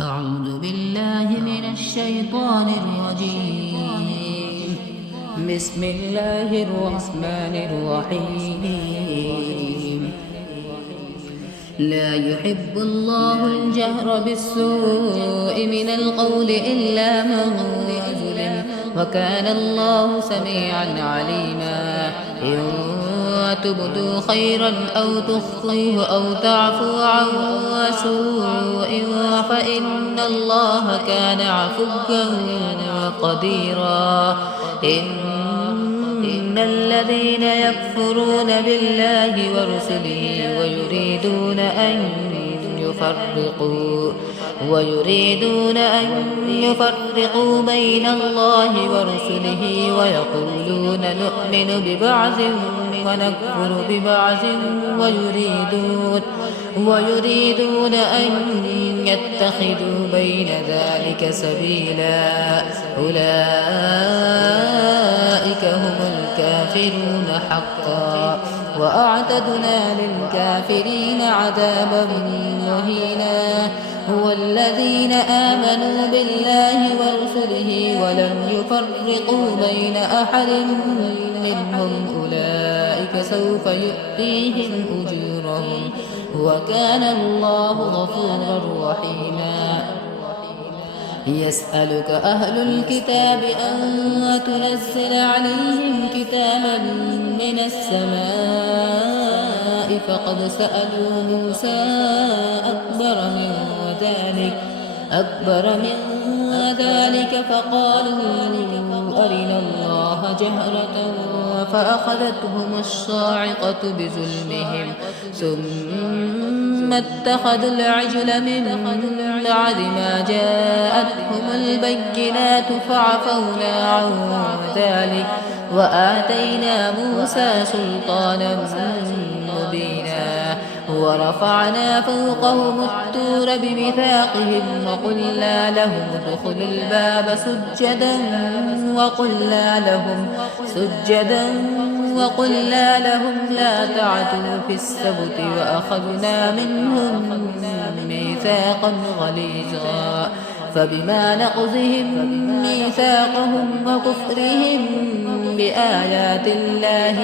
أعوذ بالله من الشيطان الرجيم. بسم الله الرحمن الرحيم. لا يحب الله الجهر بالسوء من القول إلا من ظلم، وكان الله سميعا عليما. إن تبدوا خيرا أو تخفوه أو تعفوا عن سوء فإن الله كان عفوا قديرا. إن الذين يكفرون بالله ورسله ويريدون أن يفرقوا بين الله ورسله ويقولون نؤمن ببعض ونكفر ببعض ويريدون أن يتخذوا بين ذلك سبيلا. أولئك هم الكافرون حقا، وأعتدنا للكافرين عذابا مهينا. هو الذين آمنوا بالله ورسله ولم يفرقوا بين أحد منهم أولئك سوف يؤتيهم أجورهم، وكان الله غفورا رحيما. يسألك أهل الكتاب أن تنزل عليهم كتابا من السماء، فقد سألوا موسى أكبر من ذلك فقالوا أرنا الله جهرة فأخذتهم الصاعقة بظلمهم، ثم اتخذوا العجل من بعد ما جاءتهم البينات فعفونا عن ذلك وآتينا موسى سلطانا مبينا. ورفعنا فوقهم الطور بميثاقهم وقلنا لهم ادخلوا الباب سجدا وقلنا لهم لا تعدوا في السبت وأخذنا منهم ميثاقا غليظا. فبما نقضهم ميثاقهم وكفرهم بآيات الله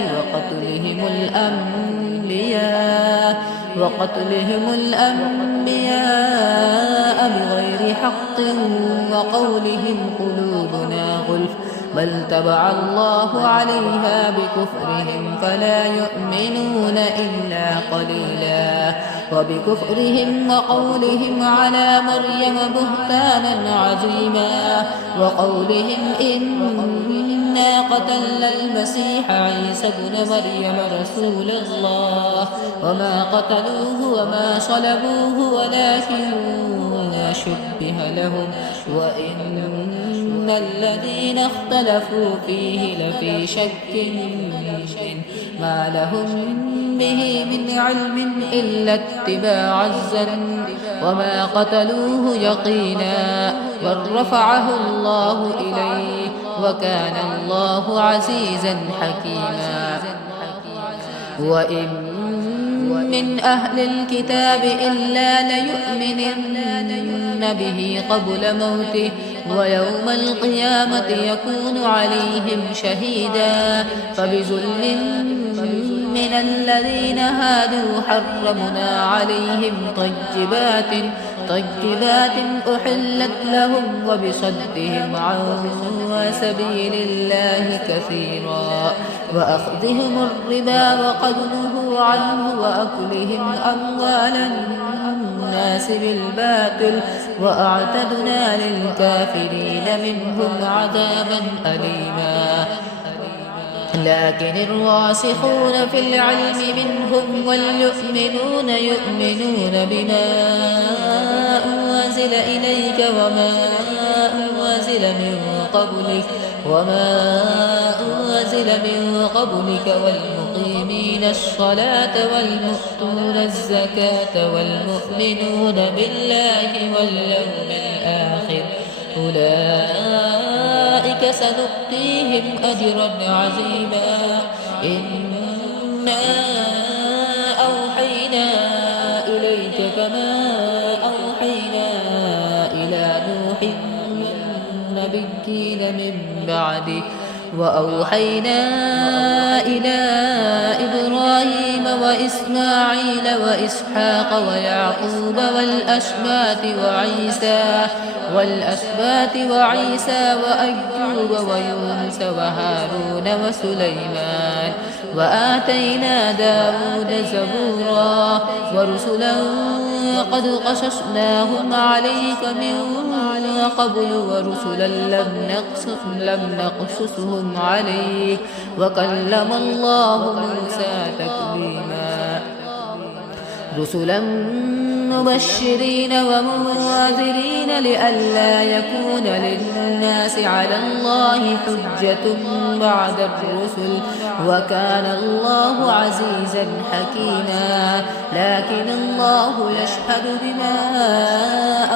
وقتلهم الأنبياء بغير حق وقولهم قلوبنا غلف، بل طبع الله عليها بكفرهم فلا يؤمنون إلا قليلا. وبكفرهم وقولهم على مريم بهتانا عظيما، وقولهم إنا قتلنا المسيح عيسى ابن مريم رسول الله وما قتلوه وما صلبوه ولكن شبه لهم، وإن الذين اختلفوا فيه لفي شك ما لهم به من علم إلا اتباع الظن، وما قتلوه يقينا بل رفعه الله إليه وكان الله عزيزا حكيما. وإن من أهل الكتاب إلا ليؤمنن به قبل موته ويوم القيامة يكون عليهم شهيدا. فبظلم من الذين هادوا حرمنا عليهم طيبات أحلت لهم وبصدهم عن سبيل الله كثيرا، وأخذهم الربا وقد نهوا عنه وأكلهم أموال الناس بالباطل، وأعتدنا للكافرين منهم عذابا أليما. لكن الراسخون في العلم منهم والمؤمنون يؤمنون بما أنزل إليك وما أنزل من قبلك والمقيمين الصلاة والمؤتون الزكاة والمؤمنون بالله واليوم الآخر أولئك سنؤتيهم أجرا عظيما. إنا أوحينا إليك كما أوحينا النبيين من بعده. وأوحينا إلى إبراهيم وإسماعيل وإسحاق ويعقوب والأسباط وعيسى وأيوب ويونس وهارون وسليمان. وآتينا داود زبورا ورسلا قد قصصناهم عليك من قبل ورسلا لم نقصصهم عليك وكلم الله موسى تكليما. رسلا مبشرين ومنذرين لئلا يكون للناس على الله حجة بعد الرسل وكان الله عزيزا حكيما. لكن الله يشهد بما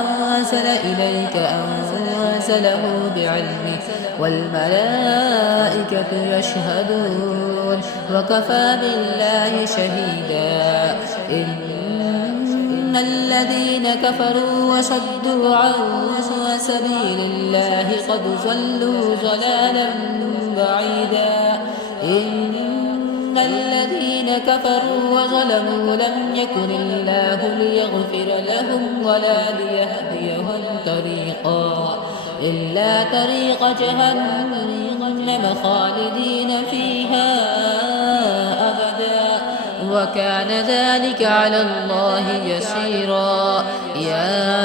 أنزل إليك أنزله بعلمه والملائكة يشهدون وكفى بالله شهيدا. إن الذين كفروا وصدوا عن سبيل الله قد ضلوا ضلالا بعيدا. إن الذين كفروا وظلموا لم يكن الله ليغفر لهم ولا ليهديهم طريقا إلا طريق جهنم خالدين فيها أبدا وكان ذلك على الله يسيرا. يا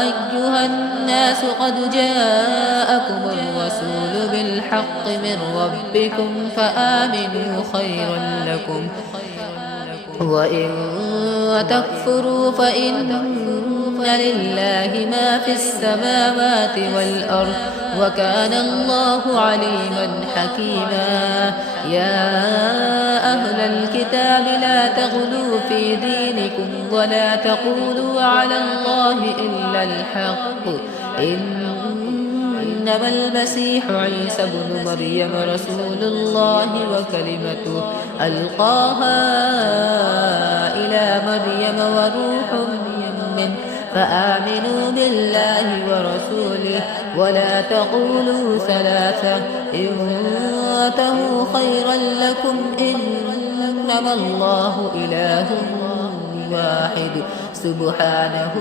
أيها الناس قد جاءكم الرسول بالحق من ربكم فآمنوا خيرا لكم وإن تكفروا فإن لله ما في السماوات والأرض وكان الله عليما حكيما. يا أهل الكتاب لا تغلوا في دينكم ولا تقولوا على الله إلا الحق. إنما المسيح عيسى بن مريم رسول الله وكلمته ألقاها إلى مريم وروح منه فآمنوا بالله ورسوله ولا تقولوا ثلاثة انتهوا خيرا لكم إنما الله إله واحد سبحانه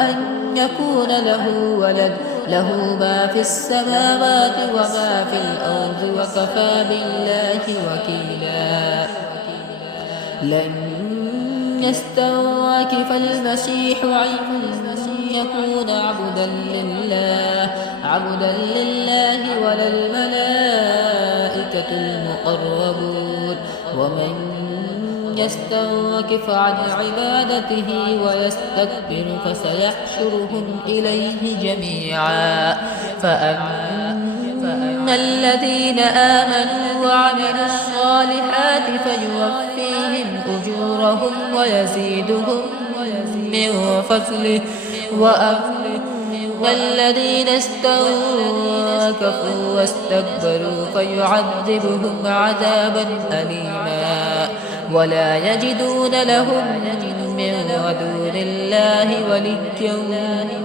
أن يكون له ولد له ما في السماوات وما في الأرض وكفى بالله وكيلا. لن يستنكف المسيح أن يكون عبدا لله ولا الملائكة المقربون ومن يستنكف عن عبادته ويستكبر فسيحشرهم إليه جميعا. فأما الذين آمنوا وعملوا الصالحات فيوفيهم أجورهم ويزيدهم من فضله. وأما الذين استنكفوا واستكبروا فيعذبهم عذابا أليما ولا يجدون لهم من دون الله وليا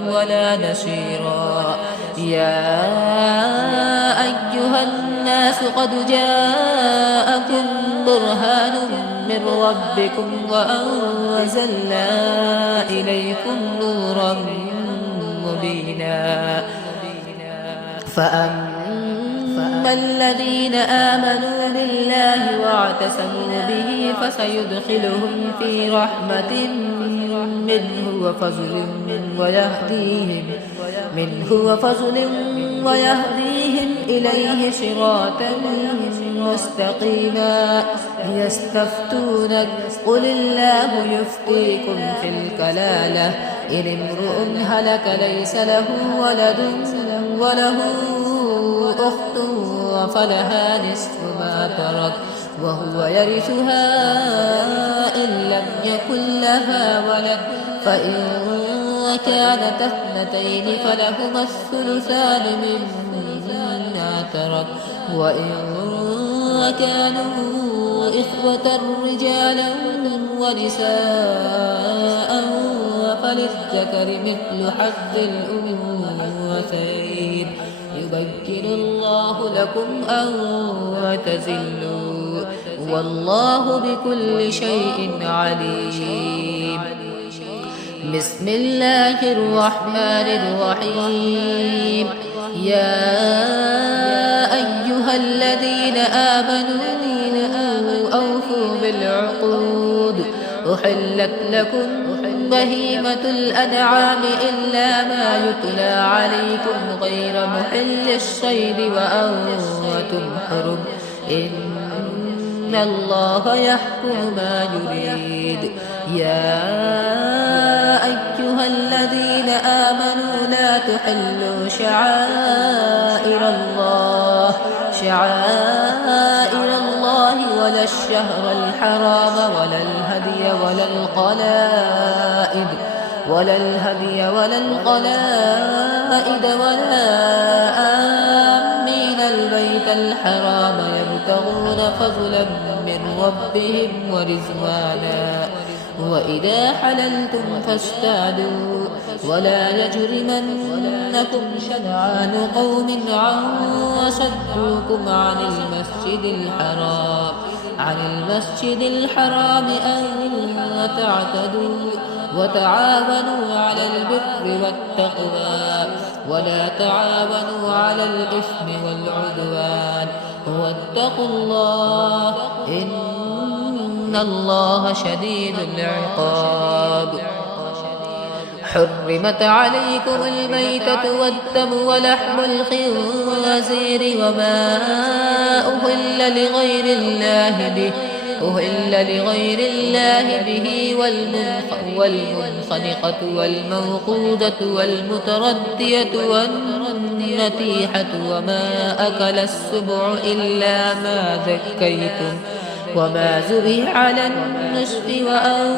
ولا نصيرا. يا أيها الناس قد جاءكم برهان من ربكم وأنزلنا إليكم نورا مبينا. فأما الذين آمنوا بالله واعتصموا به فسيدخلهم في رحمة منه وفضل ويهديهم إليه صراطا مستقيما. يستفتونك قل الله يفتيكم في الكلالة إن امرؤ هلك ليس له ولد وله أخت فلها نصف ما ترك وهو يرثها إن لم يكن لها ولد فإن كانت اثنتين فلهما الثلثان مما ترك وإن كانوا إخوة رجالا ونساء للذكر مثل حظ الأنثيين يبين الله لكم أن تزلوا والله بكل شيء عليم. بسم الله الرحمن الرحيم. يا أيها الذين آمنوا أوفوا بالعقود أحلت لكم بهيمة الأنعام إلا ما يتلى عليكم غير محل الصيد وأنتم حرم إن الله يحكم ما يريد. يا أيها الذين آمنوا لا تحلوا شعائر الله ولا الشهر الحرام ولا الهدي ولا القلائد ولا آمين البيت الحرام يبتغون فضلا من ربهم ورضوانا وإذا حللتم فاصطادوا ولا يجرمنكم شنعان قوم عن صدوكم عن المسجد الحرام أن تعتدوا وتعاونوا على البر والتقوى ولا تعاونوا على الإثم والعدوان واتقوا الله إن الله شديد العقاب. حرمت عليكم الميتة والدم ولحم الخنزير وما أهل لغير الله به والمنخنقة والموقوذة والمتردية والنتيحة وما أكل السبع إلا ما ذكيتم وما ذبح على النصف وأن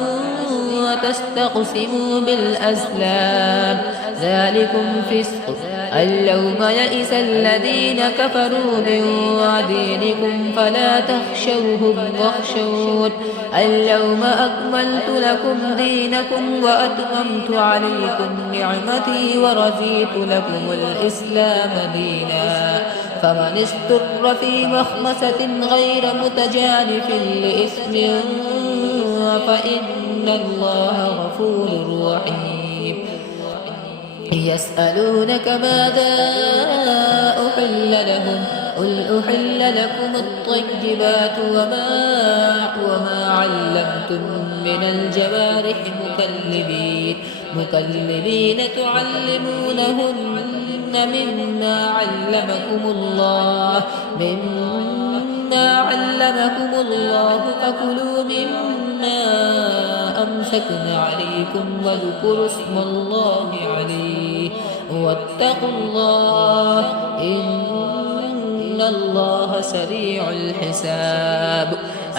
تستقسموا بالأزلام ذلكم فسق. اليوم يئس الذين كفروا من دينكم فلا تخشوهم واخشون اليوم أكملت لكم دينكم وأتممت عليكم نعمتي ورضيت لكم الإسلام دينا فمن استر في مخمسة غير متجانف لإثم فإن الله غفور رحيم. يسألونك ماذا أحل لهم قل أحل لكم الطيبات وما علمتم من الجوارح مكلبين تعلمونهن مما علمكم الله فكلوا مما أمسكن عليكم واذكروا اسم الله عليه واتقوا الله إن الله سريع الحساب.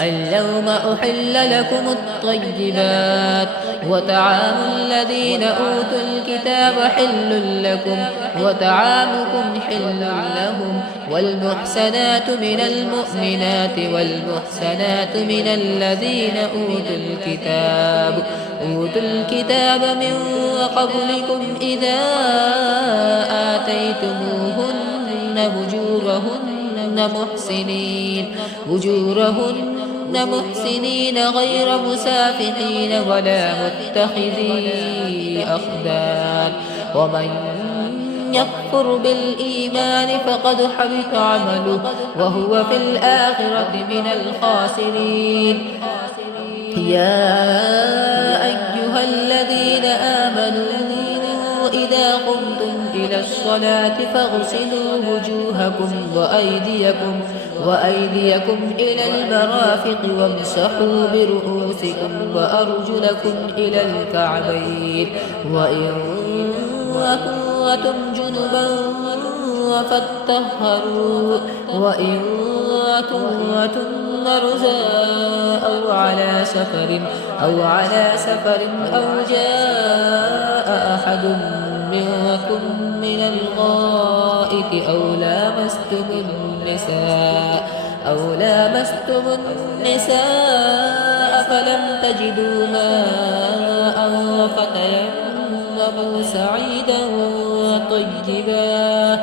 اليوم أحل لكم الطيبات وطعام الذين أوتوا الكتاب حل لكم وطعامكم حل لهم والمحسنات من المؤمنات والمحسنات من الذين أوتوا الكتاب من قبلكم إذا آتيتموهن أجورهن محسنين غير مسافحين ولا متخذي أخدان ومن يكفر بالإيمان فقد حبط عمله وهو في الآخرة من الخاسرين. يا أيها الذين آمنوا إذا قمتم إلى الصلاة فاغسلوا وجوهكم وأيديكم إلى المرافق وامسحوا برؤوسكم وأرجلكم إلى الكعبين وإن كنتم جنبا فاطهروا وإن كنتم مرضى أو على سفر أو جاء أحد منكم من الغائط أو لامستم النساء فلم تجدوا ماء فتيمموا سعيدا طيبا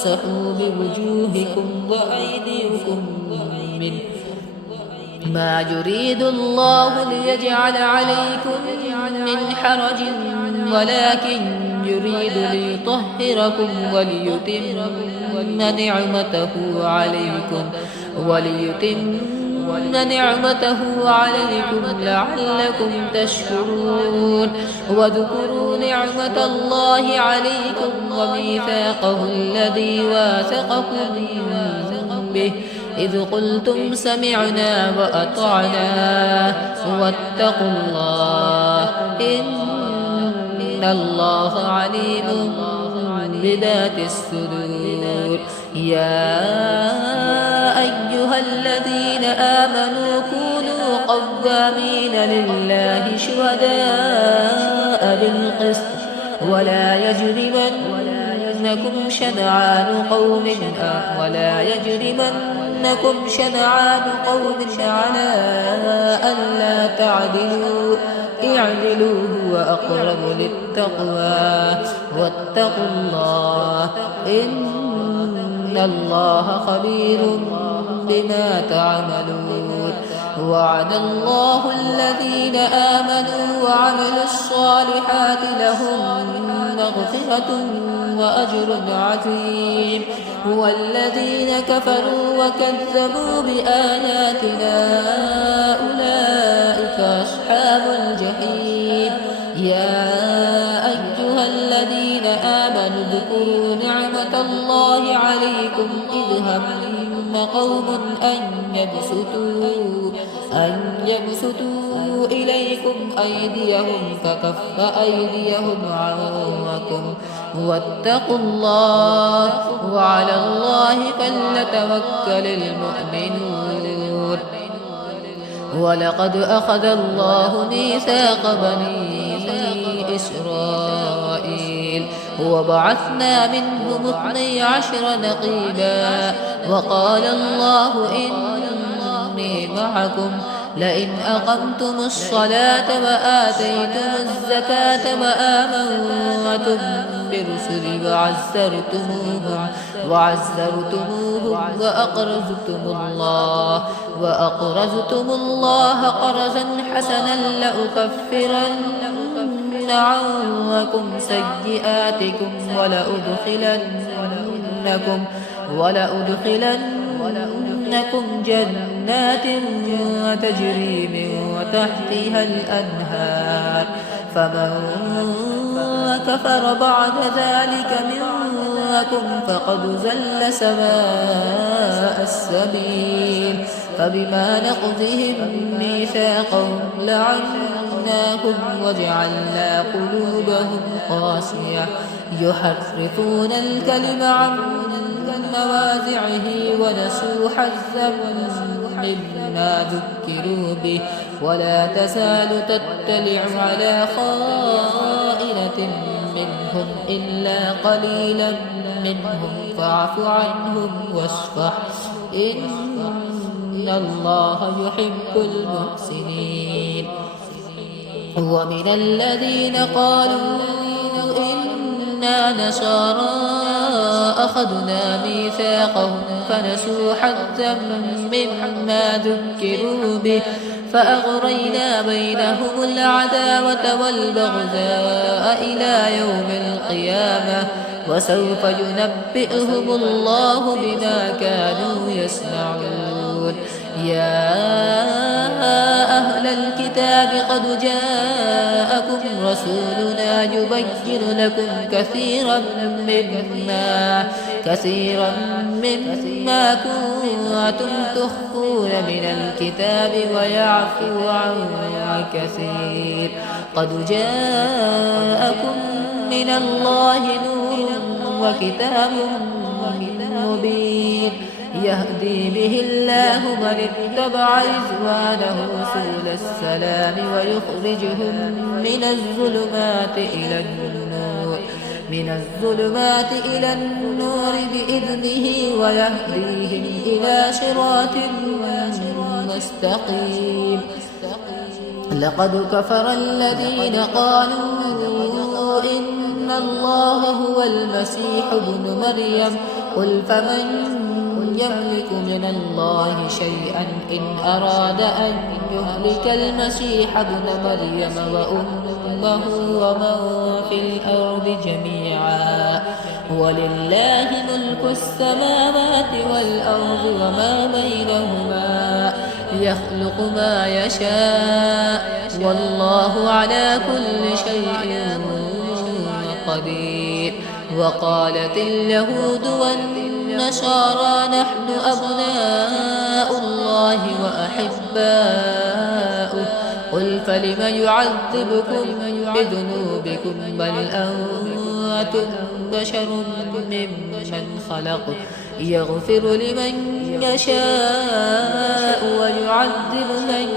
فامسحوا بوجوهكم وأيديكم منه ما يريد الله ليجعل عليكم من حرج ولكن يريد ليطهركم وليتم نعمته عليكم لعلكم تشكرون واذكروا نعمة الله عليكم وميثاقه الذي واثقكم به إذ قلتم سمعنا وأطعنا واتقوا الله إن الله عليم بذات الصدور يا أيها الذين آمنوا كونوا قوامين لله شهداء بالقسط ولا يجرمنكم شنعان قوم على ألا تعدلوا اعدلوا هو أقرب للتقوى واتقوا الله إن الله خبير بما تعملون وعد الله الذين آمنوا وعملوا الصالحات لهم مغفرة وأجر عظيم والذين كفروا وكذبوا بآياتنا أولئك أصحاب الجحيم يا أيها الذين آمنوا اذكروا نعمة الله عليكم إذ هم قوم أن يبسطوا إليكم أيديهم فكف أيديهم عنكم واتقوا الله وعلى الله فليتوكل المؤمنون ولقد أخذ الله ميثاق بني إسرائيل وبعثنا منهم 12 نقيبا وقال الله إني معكم لئن أقمتم الصلاة وآتيتم الزكاة وآمنتم برسلي وعزرتموهم وأقرضتم الله قرضا حسنا لأكفرن عنكم سيئاتكم ولأدخلنكم جنات تجري من تحتها الأنهار فمن كفر بعد ذلك منكم فقد زل سواء السبيل فبما نقضهم ميثاقهم لعناهم وجعلنا قلوبهم قاسية يحرفون الكلم عن مواضعه ونسوا حظا مما ذكروا به ولا تزال تطلع على خائنة منهم إلا قليلا منهم فاعف عنهم واصفح إن الله يحب المحسنين ومن الذين قالوا إنا نصارى أخذنا ميثاقهم فنسوا حظا مما ذكروا به فأغرينا بينهم العداوة والبغضاء إلى يوم القيامة وسوف ينبئهم الله بما كانوا يصنعون يا أهل الكتاب قد جاءكم رسولنا يبين لكم كثيرا مما كنتم تخفون من الكتاب ويعفو عن كثير قد جاءكم من الله نور وكتاب مبين يهدي به الله من اتبع رضوانه سبل السلام ويخرجهم من الظلمات إلى النور بإذنه ويهديهم إلى صراط مستقيم. لقد كفر الذين قالوا إن الله هو المسيح ابن مريم قل فمن يملك من الله شيئا إن أراد أن يهلك المسيح ابن مريم وأمه ومن في الأرض جميعا ولله ملك السماوات والأرض وما بينهما يخلق ما يشاء والله على كل شيء قدير. وقالت اليهود والنصارى نحن أبناء الله وأحباؤه قل فلم يعذبكم بذنوبكم بل أنتم بشر ممن خلق يغفر لمن يشاء ويعذب من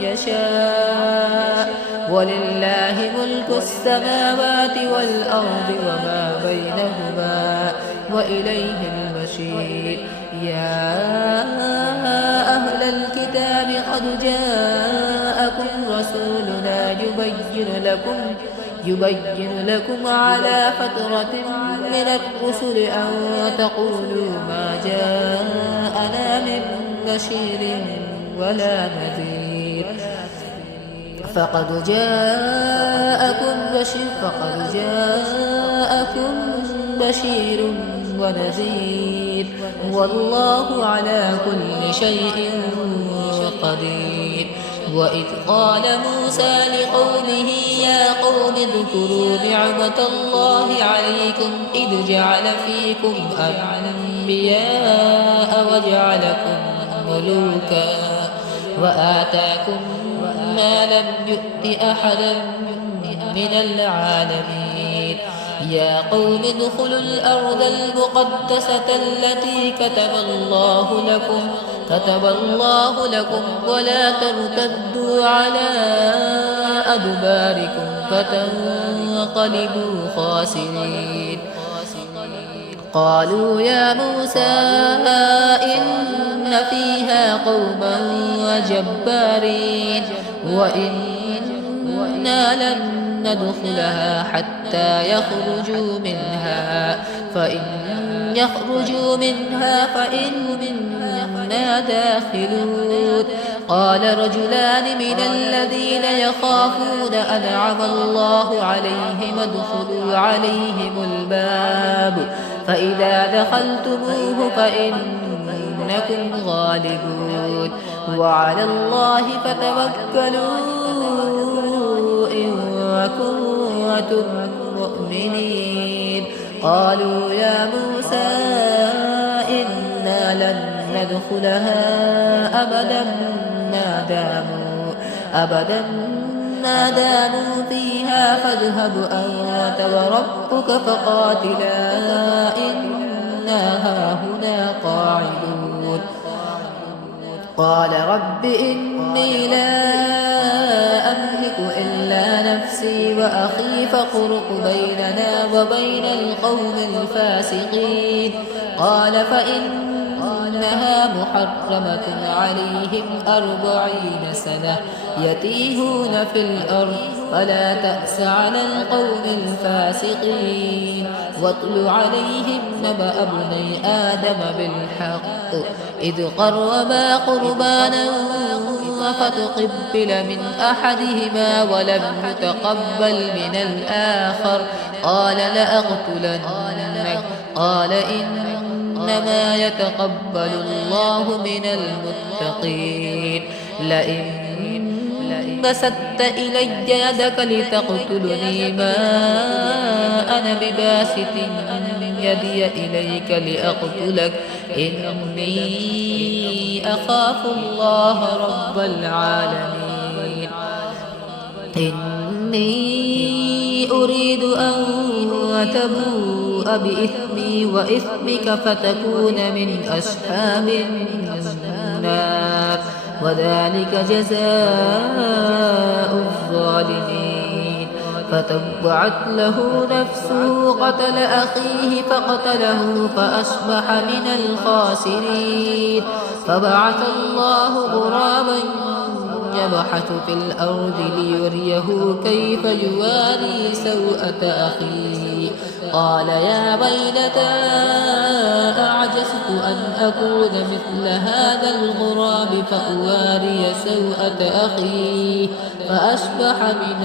يشاء ولله ملك السماوات والأرض وما بينهما وإليه المصير. يا أهل الكتاب قد جاءكم رسولنا يبين لكم على فترة من الرسل أن تقولوا ما جاءنا من بشير ولا نذير فقد جاءكم بشير ونذير والله على كل شيء قدير. وإذ قال موسى لقومه يا قوم اذكروا نعمة الله عليكم إذ جعل فيكم أنبياء وجعلكم ملوكا وآتاكم ما لم يؤت أحدا من العالمين. يا قوم ادخلوا الأرض المقدسة التي كتب الله لكم ولا ترتدوا على أدباركم فتنقلبوا خاسرين. قالوا يا موسى إن فيها قوما جبارين وإنا لن ندخلها حتى يخرجوا منها فإن يخرجوا منها فإنا داخلون. قال رجلان من الذين يخافون أنعم الله عليهم ادخلوا عليهم الباب فإذا دخلتموه فإنكم غالبون وعلى الله فتوكلوا إن كنتم مؤمنين. قالوا يا موسى إنا لن ندخلها أبدا ما داموا فيها فاذهب أنت وربك فقاتلا إنا هاهنا قاعدون. قال رب إني لا أملك إلا نفسي وأخي فاقرق بيننا وبين القوم الفاسقين. قال فإنها محرمة عليهم 40 سنة يتيهون في الأرض فلا تأس على القوم الفاسقين. واتل عليهم نبأ ابني آدم بالحق إذ قربا قربانا فتقبل من أحدهما ولم يتقبل من الآخر قال لأقتلنك قال إنما يتقبل الله من المتقين. لئن بسطت إلي يدك لتقتلني ما أنا بباسط يدي إليك لأقتلك إني أخاف الله رب العالمين. إني أريد أن تبوء بإثمي وإثمك فتكون من أصحاب النار وذلك جزاء الظالمين. فتوعت له نفسه قتل أخيه فقتله فأصبح من الخاسرين. فبعث الله غرابا يبحث في الأرض ليريه كيف يواري سوءة أخيه قال يا ويلتى أعجزت أن أكون مثل هذا الغراب فأواري سوءة أخي فأصبح من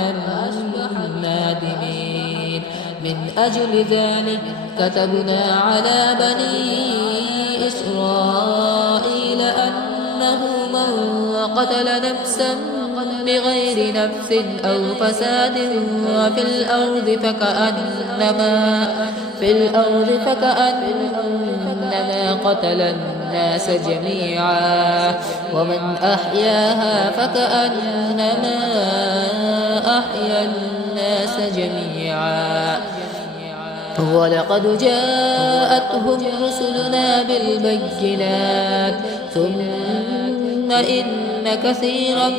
النادمين. من أجل ذلك كتبنا على بني إسرائيل أنه من قتل نفسا بغير نفس أو فساد في الأرض فكأنما قتل الناس جميعا ومن أحياها فكأنما أحيا الناس جميعا. ولقد جاءتهم رسلنا بالبينات ثم إن كثيرا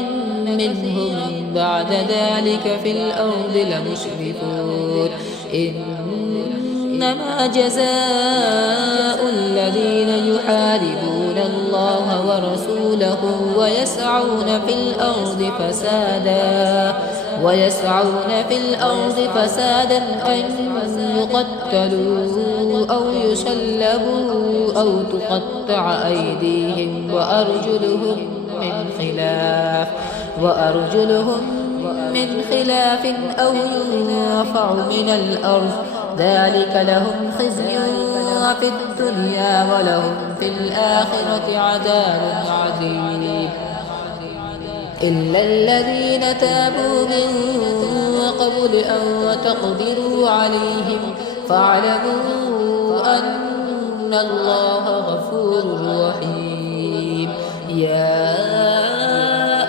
منهم بعد ذلك في الأرض لمسرفون. إنما جزاء الذين يحاربون الله ورسوله ويسعون في الأرض فسادا أن يقتلوا أو يسلبوا أو تقطع أيديهم وأرجلهم من خلاف أو ينفعوا من الأرض ذلك لهم خزي في الدنيا ولهم في الآخرة عذاب عظيم. إلا الذين تابوا من قبل أن تقدروا عليهم فاعلموا أن الله غفور رحيم. يا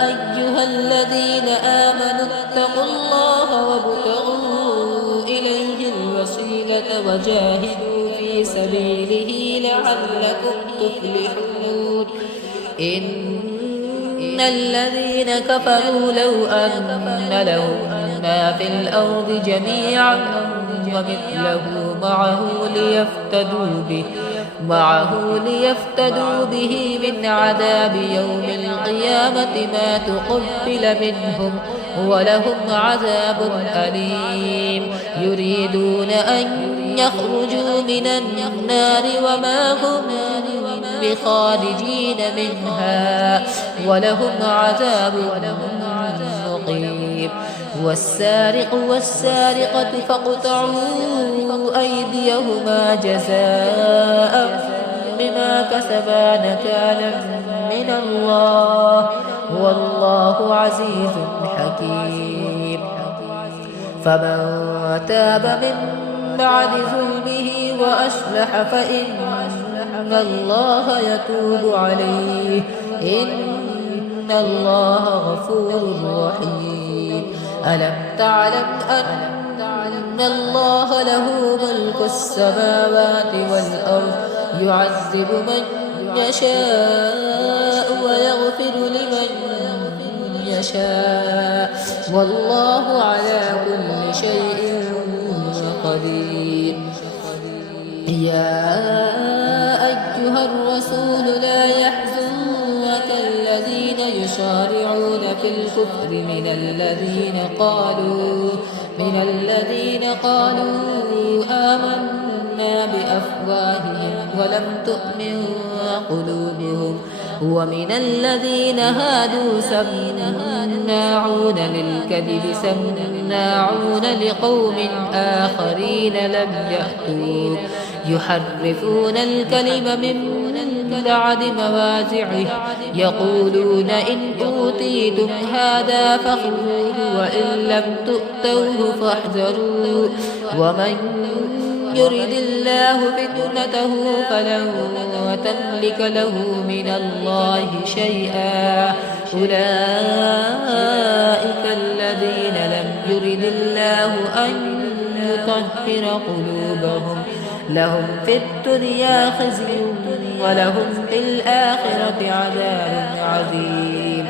أيها الذين آمنوا اتقوا الله وابتغوا إليه الوسيلة وجاهدوا في سبيله لعلكم تفلحون. إن الذين كفروا لو أن لهم ما في الأرض جميعا ومثله معه ليفتدوا به من عذاب يوم القيامة ما تقبل منهم ولهم عذاب أليم. يريدون أن يخرجوا من النار وما هم بخارجين منها ولهم عذاب مقيم. والسارق والسارقة فاقطعوا أيديهما جزاء بما كسبا نكالا من الله والله عزيز حكيم. فمن تاب من بعد ظلمه وأصلح فإن الله يتوب عليه إن الله غفور رحيم. ألم تعلم أن الله له ملك السماوات والأرض يعذب من يشاء ويغفر لمن يشاء والله على كل شيء قدير. يا أيها الرسول لا يحزنك الذين يسارعون في الكفر من الذين قالوا آمنا بأفواههم ولم تؤمن قلوبهم ومن الذين هادوا سماعون للكذب سماعون لقوم آخرين لم يأتوك يحرفون الكلم من بعد مواضعه يقولون إن أوتيتم هذا فخذوه وإن لم تؤتوه فاحذروا ومن يرد الله فتنته فلن تملك له من الله شيئا. أولئك الذين لم يرد الله أن يطهر قلوبهم لهم في الدنيا خزي ولهم في الآخرة عذاب عظيم.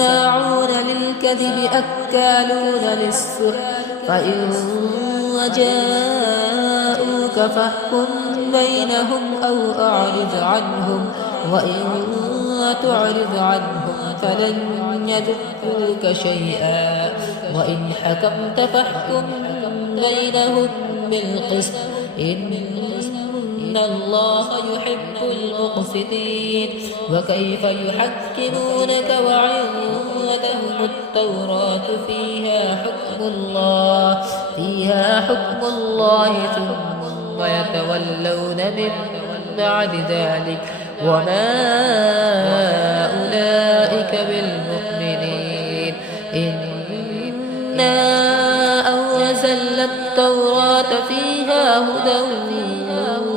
سماعون للكذب أكالون للسحت فإن جاءوك فاحكم بينهم أو أعرض عنهم وإن تعرض عنهم فلن يضروك شيئا وإن حكمت فاحكم بينهم بالقسط إن الله يحب المقسطين. وكيف يحكمونك وعندهم التوراة فيها حكم الله ثم يتولون من بعد ذلك وما أولئك بالمؤمنين. إنا أنزلنا التوراة فيها هدى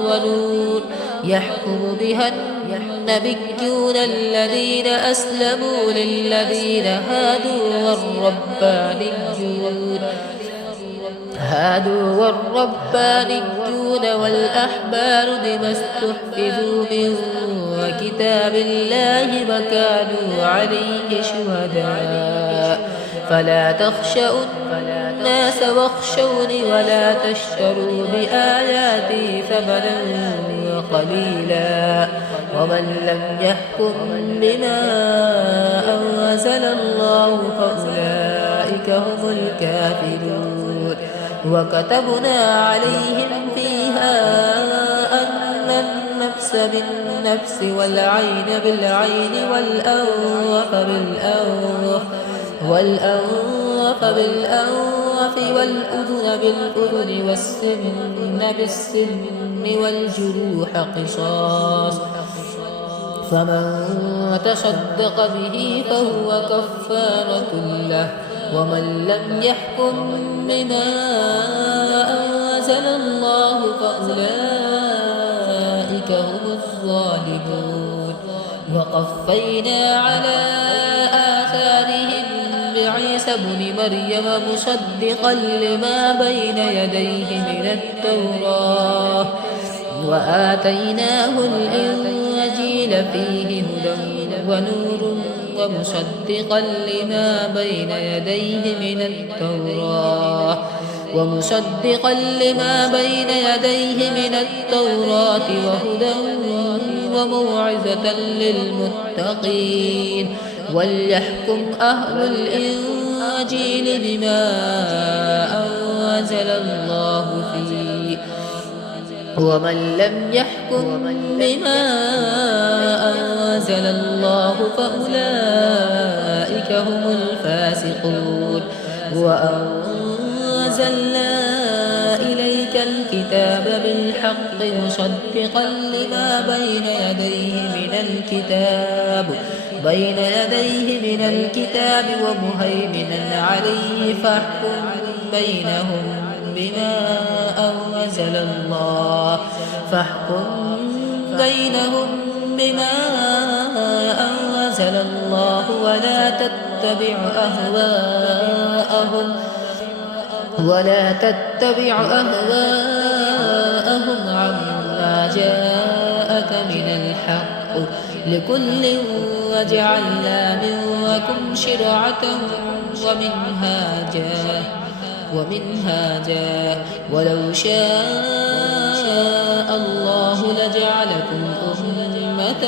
ونور يحكم بها النبيون الذين أسلموا للذين هادوا والربانيون والأحبار بما استحفظوا من كتاب الله وكانوا عليه شهداء فلا تخشوا الناس واخشوني ولا تشتروا بآياتي ثمنا قليلا ومن لم يحكم بما أنزل الله فأولئك هم الكافرون. وكتبنا عليهم فيها أن النفس بالنفس والعين بالعين والأنف بالأنف والأذن بالأذن والسن بالسن والجروح قصاص فمن تصدق به فهو كفارة له ومن لم يحكم بما أنزل الله فأولئك هم الظالمون. وقفينا على آثارهم بعيسى ابن مريم مصدقا لما بين يديه من التوراة وآتيناه الإنجيل فيه هدى ونور ومصدقا لما بين يديه من التوراة وهدى وموعظة للمتقين. وليحكم أهل الإنجيل بما أنزل الله فيه ومن لم يحكم بما أنزل الله فأولئك هم الفاسقون. وأنزلنا إليك الكتاب بالحق مصدقا لما بين يديه من الكتاب ومهيمنا عليه فاحكم بينهم بما أنزل الله ولا تتبع أهواءهم عما جاءك من الحق لكل وجعلنا منكم شرعة ومنهاجا ولو شاء الله لجعلكم أمة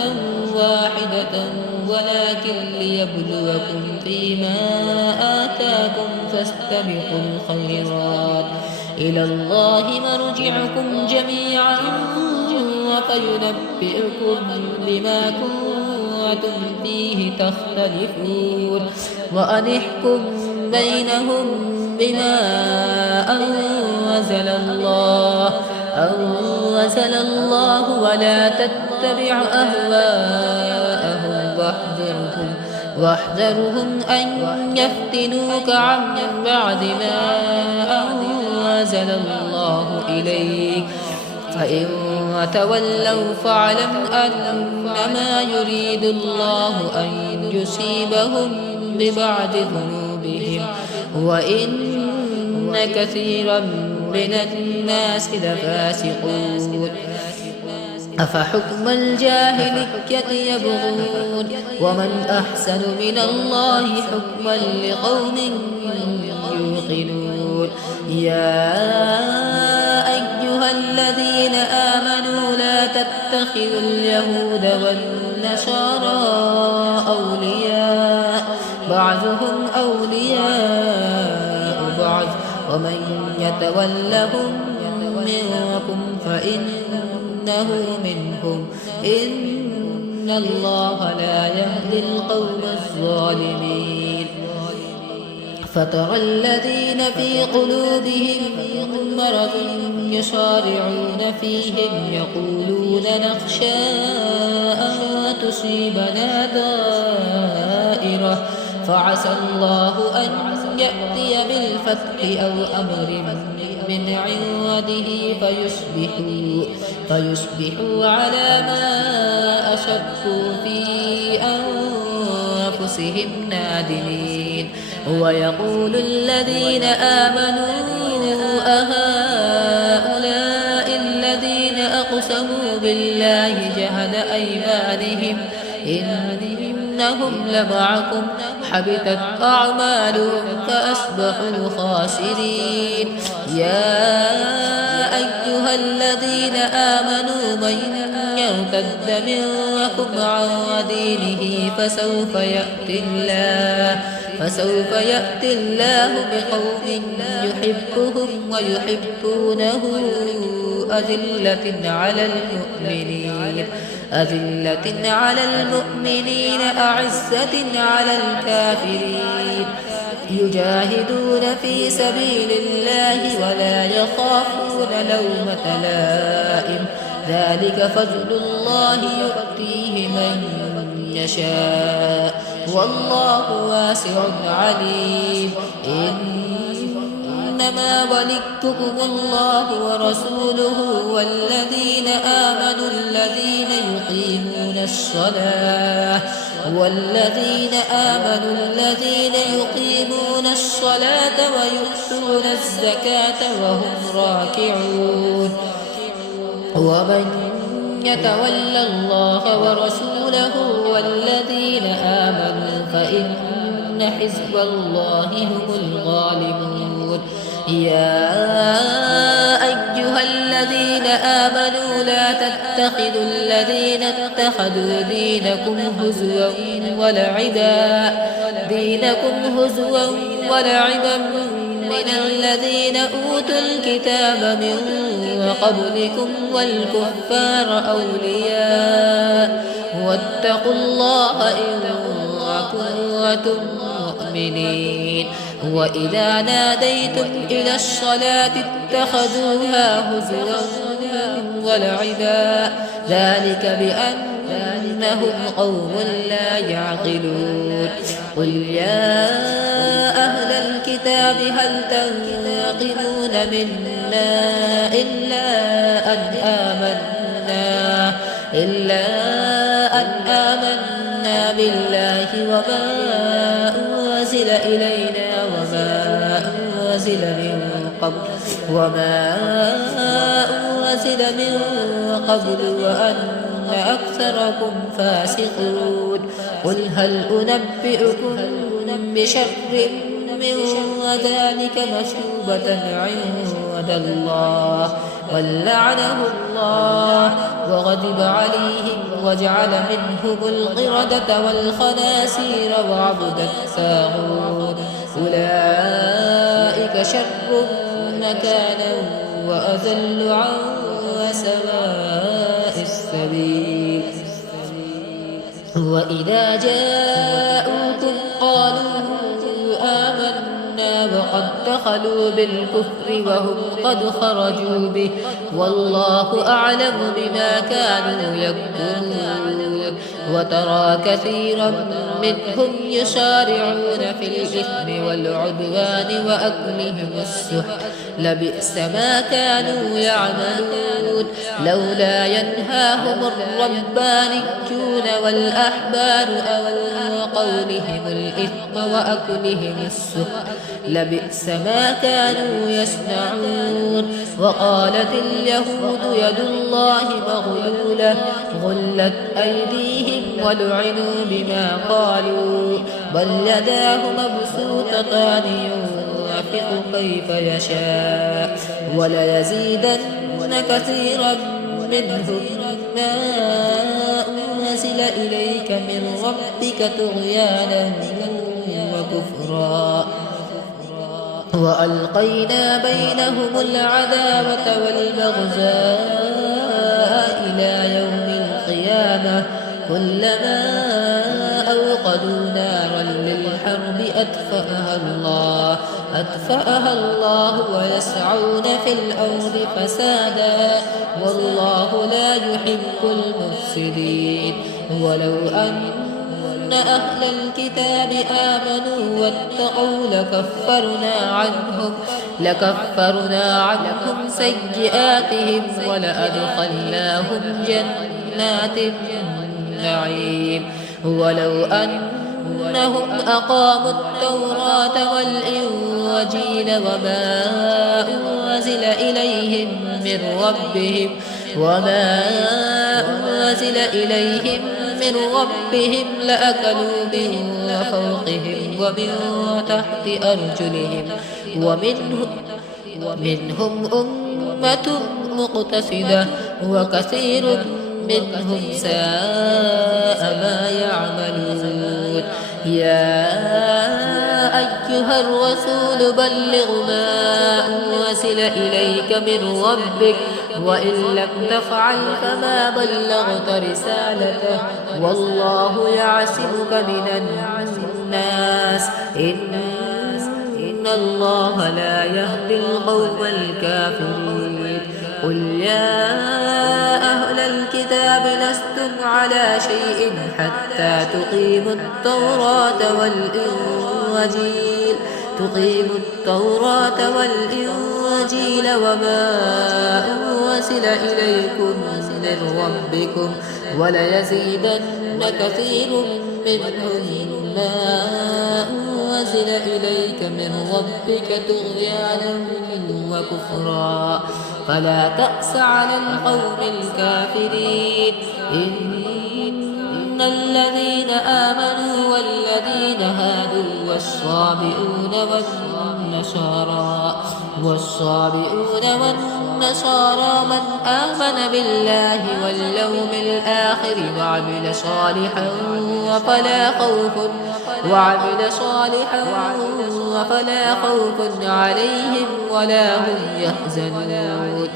واحدة ولكن ليبلوكم فيما آتاكم فاستبقوا الخيرات إلى الله مرجعكم جميعا فينبئكم بما كنتم فيه تختلفون. وأن احكم بينهم بما أنزل الله ولا تتبع أهواءهم واحذرهم أن يفتنوك عن بعد ما أنزل الله إليك فإن تولوا فاعلم أنما يريد الله أن يصيبهم ببعض ذنوبهم وإن كثيرا من الناس لفاسقون. أفحكم الجاهلية يبغون ومن أحسن من الله حكما لقوم يوقنون. يا أيها الذين آمنوا لا تتخذوا اليهود والنصارى أولياء بعضهم أولياء بعض ومن يتولهم منكم فإنه منهم إن الله لا يهدي القوم الظالمين. فترى الذين في قلوبهم مرض يصارعون فيهم يقولون نخشى أن تصيبنا دائرة فعسى الله أن يأتي بالفتح أو أمر من عنده فيصبحوا على ما أشركوا في أنفسهم نادمين. ويقول الذين آمنوا أهؤلاء الذين أقسموا بالله جهد أيمانهم إنهم لمعكم حبطت أعمالهم فأصبحوا خاسرين. يا أيها الذين آمنوا من يرتد منكم عن دينه فسوف يأتي الله بقوم يحبهم ويحبونه أذلة على المؤمنين أعزة على الكافرين يجاهدون في سبيل الله ولا يخافون لومة لائم ذلك فضل الله يؤتيه من يشاء والله واسع عليم. إنما وليكم الله ورسوله والذين آمنوا الذين يقيمون الصلاة ويؤتون الزكاة وهم راكعون. ومن يتولى الله ورسوله والذين آمنوا فإن حزب الله هم الغالبون. يا أيها الذين آمنوا لا تتخذوا الذين اتخذوا دينكم هزوا ولعبا من الذين أوتوا الكتاب من قبلكم والكفار أولياء واتقوا الله إن كنتم مؤمنين. وإذا ناديتم إلى الصلاة اتخذوها هزوا ولعبا ذلك بأنهم قوم لا يعقلون. قل يا أهل الكتاب هل تنقمون منا إلا أن آمنا بالله وما أنزل إلينا وما أنزل من قبل وأن أكثركم فاسقون. قل هل أنبئكم بشر من ذلك مثوبة عند الله من لعنه الله وغضب عليهم وجعل منهم القردة والخنازير وعبد الطاغوت أولئك شر مكانا وأضل عن سواء السبيل. وإذا جاءوكم قالوا آمنا وقد دخلوا بالكفر وهم قد خرجوا به والله أعلم بما كانوا يكتمون. وترى كثيرا منهم يسارعون في الإثم والعدوان وأكلهم السحت لبئس ما كانوا يعملون لولا ينهاهم الربانيون والأحبار عن قولهم الإثم وأكلهم السحت لبئس ما كانوا يصنعون وقالت اليهود يد الله مغلولة غلت أيديهم ولعنوا بما قالوا بل يداه مبسوطتان ينفق كيف يشاء وليزيدن كثيرا منهم ما أنزل إليك من ربك طغيانا وكفرا وألقينا بينهم العداوة والبغضاء إلى يوم القيامة كلما أوقدوا نارا للحرب أطفأها الله ويسعون في الأرض فسادا والله لا يحب المفسدين ولو أن أهل الكتاب آمنوا واتقوا لكفرنا عنهم سيئاتهم ولأدخلناهم جنات النعيم ولو أنهم أقاموا التوراة والإنجيل وما أنزل إليهم من ربهم لأكلوا من فوقهم ومن تحت أرجلهم ومنهم أمة مقتصدة وكثير منهم ساء ما يعملون يا أيها الرسول بلغ ما أنزل إليك من ربك وإن لم تفعل فما بلغت رسالته والله يعصمك من الناس إن الله لا يهدي القوم الكافرين قل يا أهل الكتاب لستم على شيء حتى تقيموا التوراة والإنجيل وما أنزل إليكم من ربكم وليزيدن كثير منهم ما أنزل إليك من ربك طغيانا وكفرا فلا تأس على القوم الكافرين إن الذين آمنوا والذين هادوا والنصارى من آمن بالله واليوم الآخر وفلا خوف عليهم ولا هم يحزنون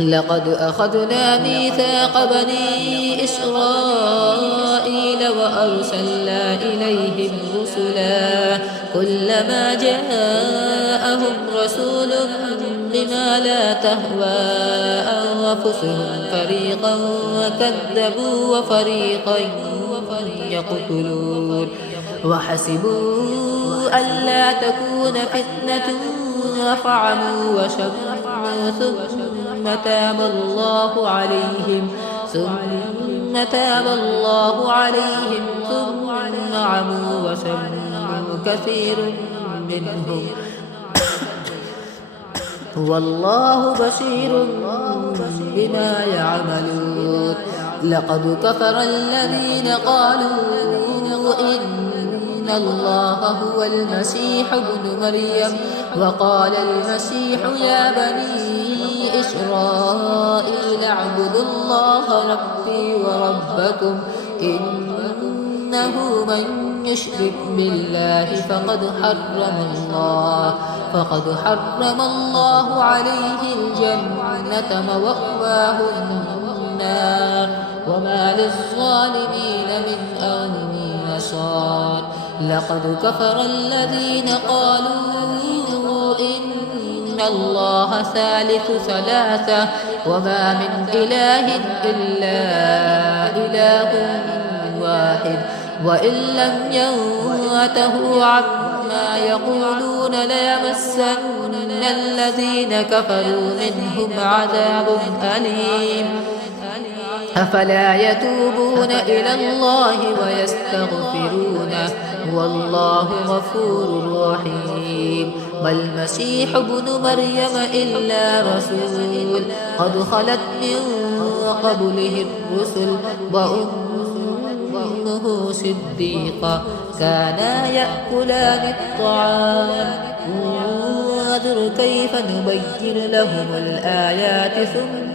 لقد أخذنا ميثاق بني إسرائيل وأرسلنا إليهم رسلا كلما جاءهم رسول بما لا تهوى أنفسهم فريقا كذبوا وفريقا يقتلون وحسبوا ألا تكون فتنة فعموا وشموا ثم تاب الله عليهم ثم عموا وشموا كثير منهم والله بصير بما يعملون لقد كفر الذين قالوا إن الله هو المسيح ابن مريم وقال المسيح يا بني إسرائيل اعبدوا الله ربي وربكم إنه من يشرك بالله فقد حرم الله عليه الجنة ومأواه النار وما للظالمين من أنصار لقد كفر الذين قالوا إن الله ثالث ثلاثة وما من إله إلا إله واحد وإن لم ينتهوا عما يقولون ليمسن الذين كفروا منهم عذاب أليم أفلا يتوبون إلى الله ويستغفرونه والله غفور رحيم ما المسيح ابن مريم إلا رسول قد خلت من قبله الرسل وأمه صديقة كانا يأكلان الطعام انظر كيف نبين لهم الآيات ثم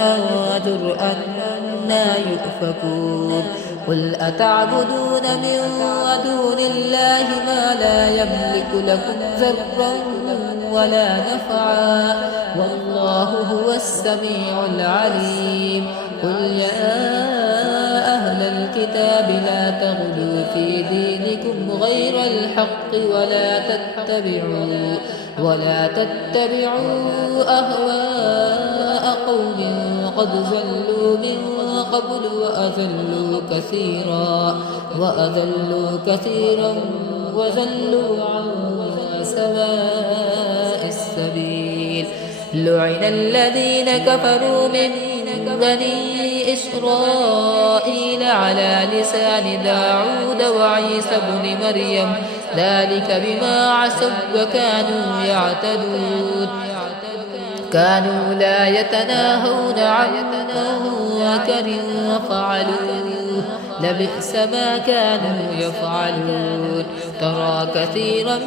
انظر أنا يؤفكون قل أتعبدون من دون الله ما لا يملك لكم ضرا ولا نفعا والله هو السميع العليم قل يا أهل الكتاب لا تغلوا في دينكم غير الحق ولا تتبعوا أهواء قوم قد ضلوا من قبل وأذلوا كثيرا وذلوا عن سواء السبيل لعن الذين كفروا من بني إسرائيل على لسان داود وعيسى بن مريم ذلك بما عصوا وكانوا يعتدون كانوا لا يتناهون عن منكر وفعلوه لبئس ما كانوا يفعلون ترى كثيرا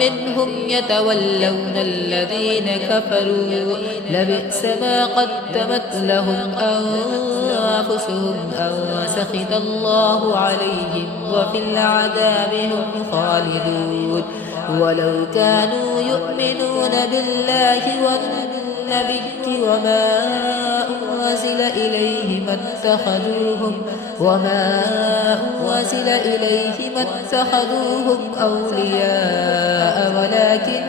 منهم يتولون الذين كفروا لبئس ما قدمت لهم أنفسهم أن سخط الله عليهم وفي العذاب هم خالدون ولو كانوا يؤمنون بالله والنبي وما أنزل إليه ما اتخذوهم أولياء ولكن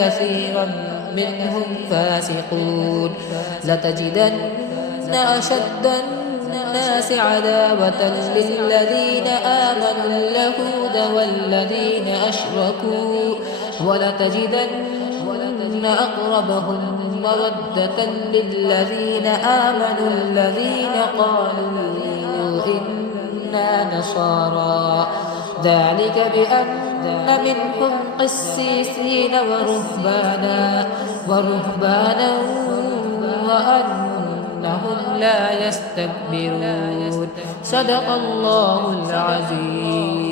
كثيرا منهم فاسقون لتجدن أشد الناس عداوة للذين آمنوا اليهود والذين أشركوا ولتجدن أقربهم مودة للذين آمنوا الذين قالوا إنا نصارى ذلك بأن منهم قسيسين ورهبانا وأنهم لا يستكبرون صدق الله العظيم.